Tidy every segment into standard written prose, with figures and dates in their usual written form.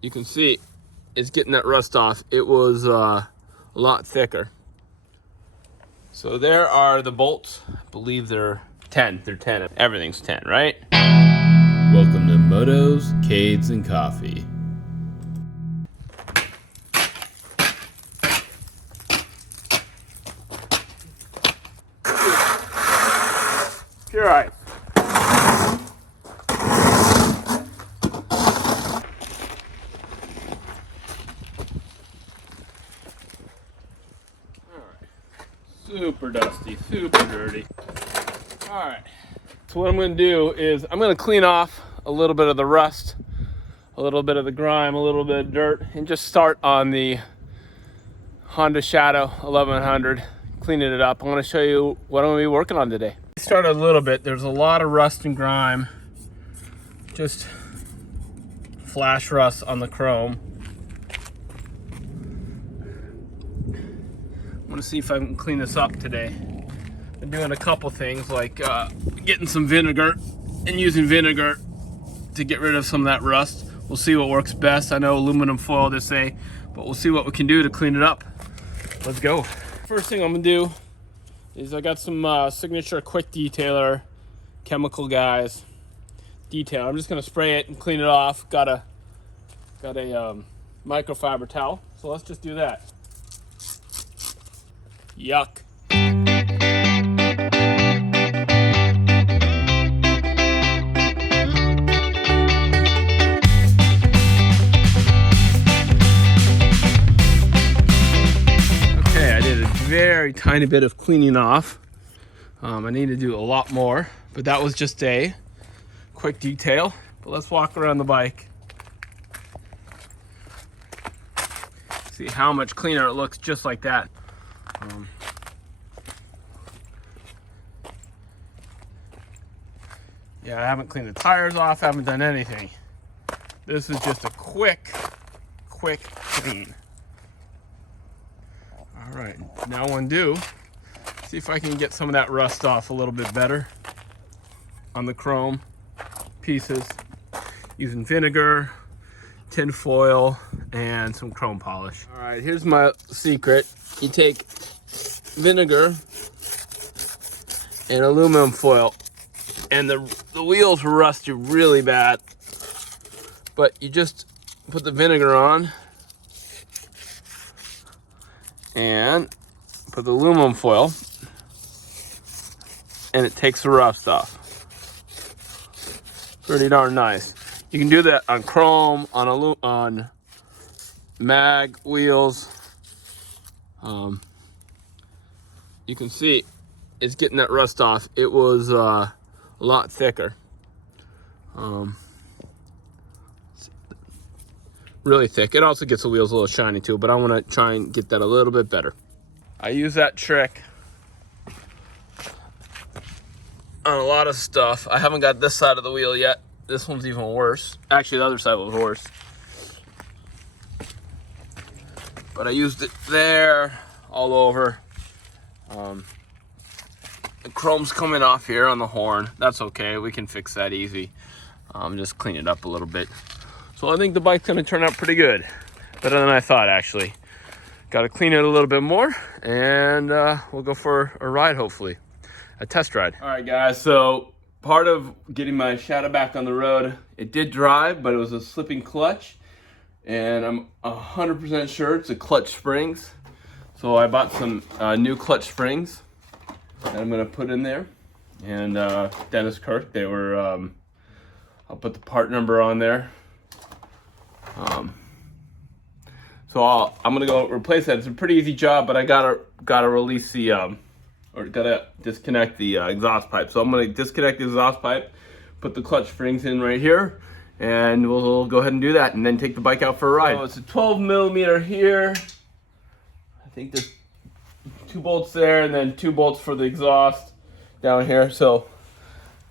you can see it's getting that rust off. It was a lot thicker. So there are the bolts. I believe they're 10. They're 10. Everything's 10, right? Welcome to Motos, Cades, and Coffee. Pure ice. Super dusty, super dirty. All right. So what I'm going to do is I'm going to clean off a little bit of the rust, a little bit of the grime, a little bit of dirt, and just start on the Honda Shadow 1100, cleaning it up. I'm going to show you what I'm going to be working on today. Start a little bit. There's a lot of rust and grime, just flash rust on the chrome. I'm going to see if I can clean this up today. Been doing a couple things like getting some vinegar and using vinegar to get rid of some of that rust. We'll see what works best. I know aluminum foil they say, but we'll see what we can do to clean it up. Let's go. First thing I'm gonna do is I got some Signature Quick Detailer Chemical Guys detail. I'm just gonna spray it and clean it off. Got a microfiber towel, so let's just do that. Yuck. Okay, I did a very tiny bit of cleaning off. I need to do a lot more, but that was just a quick detail. But let's walk around the bike. See how much cleaner it looks just like that. Yeah, I haven't cleaned the tires off, haven't done anything. This is just a quick clean. All right, now what I'm gonna do, see if I can get some of that rust off a little bit better on the chrome pieces using vinegar, tin foil, and some chrome polish. All right, here's my secret. You take vinegar and aluminum foil, and the wheels will rust you really bad, but you just put the vinegar on and put the aluminum foil, and it takes the rust off. Pretty darn nice. You can do that on chrome, on mag wheels. You can see it's getting that rust off. It was a lot thicker. Really thick. It also gets the wheels a little shiny too, but I want to try and get that a little bit better. I use that trick on a lot of stuff. I haven't got this side of the wheel yet. This one's even worse. Actually, the other side was worse. But I used it there, all over. The chrome's coming off here on the horn. That's okay, we can fix that easy. Just clean it up a little bit. So I think the bike's gonna turn out pretty good. Better than I thought, actually. Gotta clean it a little bit more, and we'll go for a ride, hopefully. A test ride. All right, guys, so part of getting my Shadow back on the road, it did drive, but it was a slipping clutch, and I'm 100% sure it's the clutch springs. So I bought some new clutch springs that I'm gonna put in there. And Dennis Kirk, they were, I'll put the part number on there. So I'm gonna go replace that. It's a pretty easy job, but I gotta release the, or gotta disconnect the exhaust pipe. So I'm gonna disconnect the exhaust pipe, put the clutch springs in right here, and we'll go ahead and do that, and then take the bike out for a ride. So it's a 12 millimeter here. I think there's 2 bolts there, and then 2 bolts for the exhaust down here. So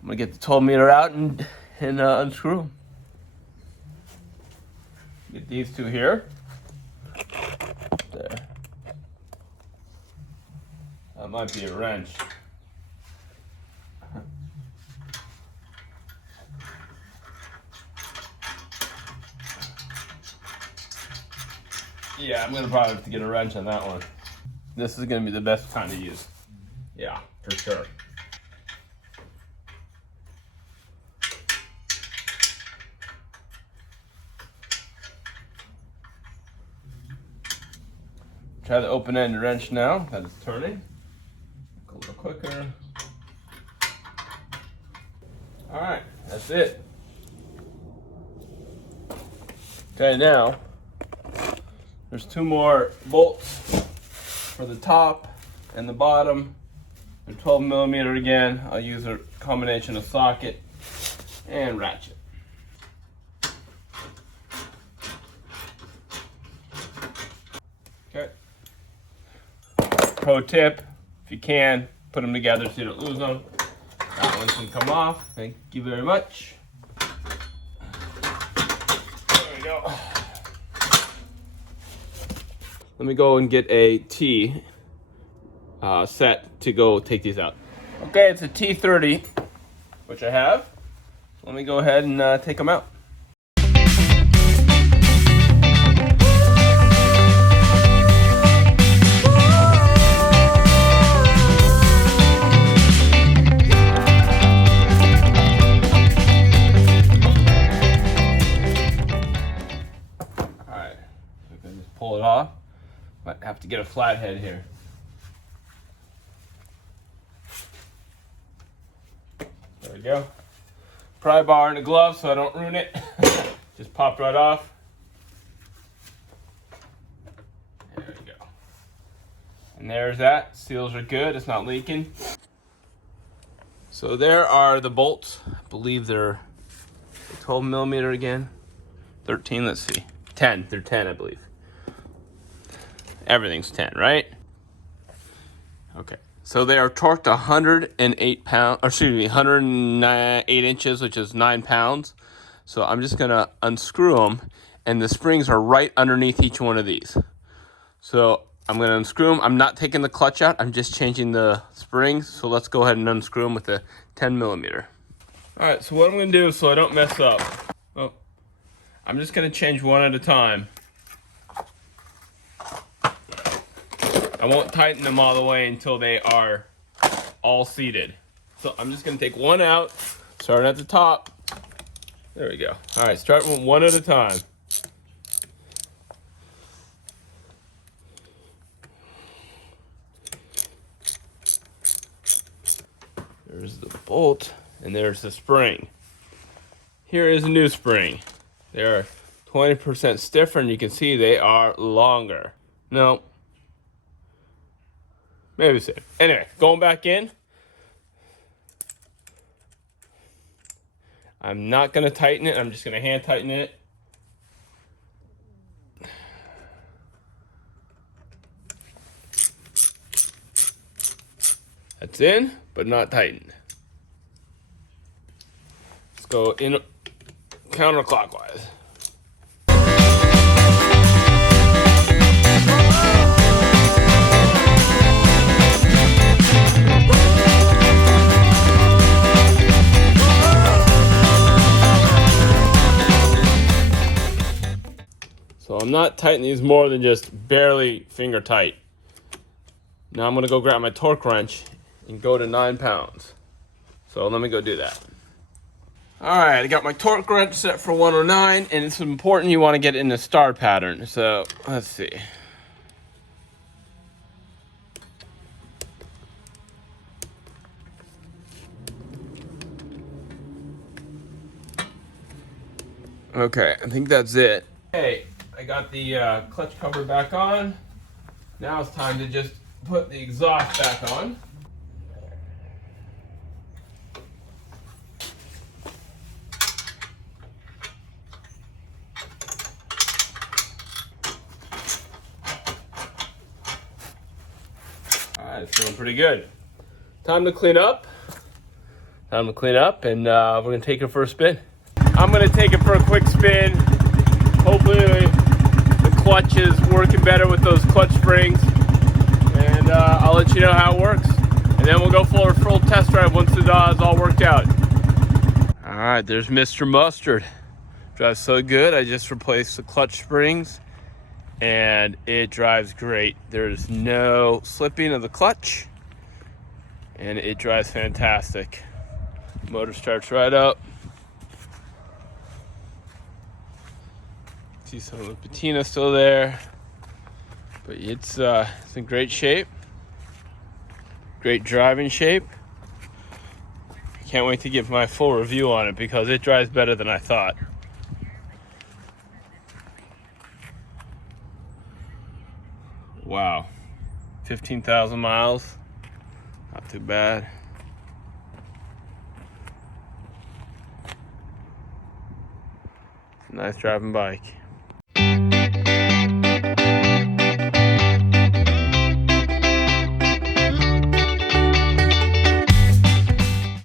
I'm gonna get the 12 meter out and unscrew them. Get these 2 here. There. That might be a wrench. Yeah, I'm gonna probably have to get a wrench on that one. This is gonna be the best kind to use. Yeah, for sure. Try the open-end wrench now that it's turning. Go a little quicker. All right, that's it. Okay, now there's 2 more bolts for the top and the bottom. They're 12 millimeter again. I'll use a combination of socket and ratchet. Okay. Pro tip, if you can, put them together so you don't lose them. That one can come off. Thank you very much. There we go. Let me go and get a T set to go take these out. Okay, it's a T30, which I have. Let me go ahead and take them out. Alright, we can just pull it off. Might have to get a flathead here. There we go. Pry bar in the glove so I don't ruin it. Just popped right off. There we go. And there's that. Seals are good. It's not leaking. So there are the bolts. I believe they're 12 millimeter again. 13, let's see. 10. They're 10, I believe. Everything's 10, right? Okay. So they are torqued 108 pounds, or excuse me, 108 inches, which is 9 pounds. So I'm just gonna unscrew them, and the springs are right underneath each one of these. So I'm gonna unscrew them. I'm not taking the clutch out. I'm just changing the springs. So let's go ahead and unscrew them with a 10 millimeter. All right. So what I'm gonna do so I don't mess up. Oh, I'm just gonna change one at a time. I won't tighten them all the way until they are all seated. So I'm just gonna take one out, starting at the top. There we go. All right, start one at a time. There's the bolt, and there's the spring. Here is a new spring. They are 20% stiffer, and you can see they are longer. No. Maybe so. Anyway, going back in. I'm not going to tighten it. I'm just going to hand tighten it. That's in, but not tightened. Let's go in counterclockwise. So I'm not tightening these more than just barely finger tight. Now I'm gonna go grab my torque wrench and go to 9 pounds. So let me go do that. All right, I got my torque wrench set for 109, and it's important you wanna get it in the star pattern. So let's see. Okay, I think that's it. Hey. I got the clutch cover back on. Now it's time to just put the exhaust back on. All right, it's feeling pretty good. Time to clean up. And we're gonna take it for a spin. I'm gonna take it for a quick spin. Hopefully the clutch is working better with those clutch springs, and I'll let you know how it works, and then we'll go for a full test drive once it is all worked out. All right, there's Mr. Mustard. Drives so good. I just replaced the clutch springs and it drives great. There's no slipping of the clutch, and it drives fantastic. Motor starts right up. See some of the patina still there, but it's in great shape. Great driving shape. Can't wait to give my full review on it because it drives better than I thought. Wow, 15,000 miles, not too bad. Nice driving bike.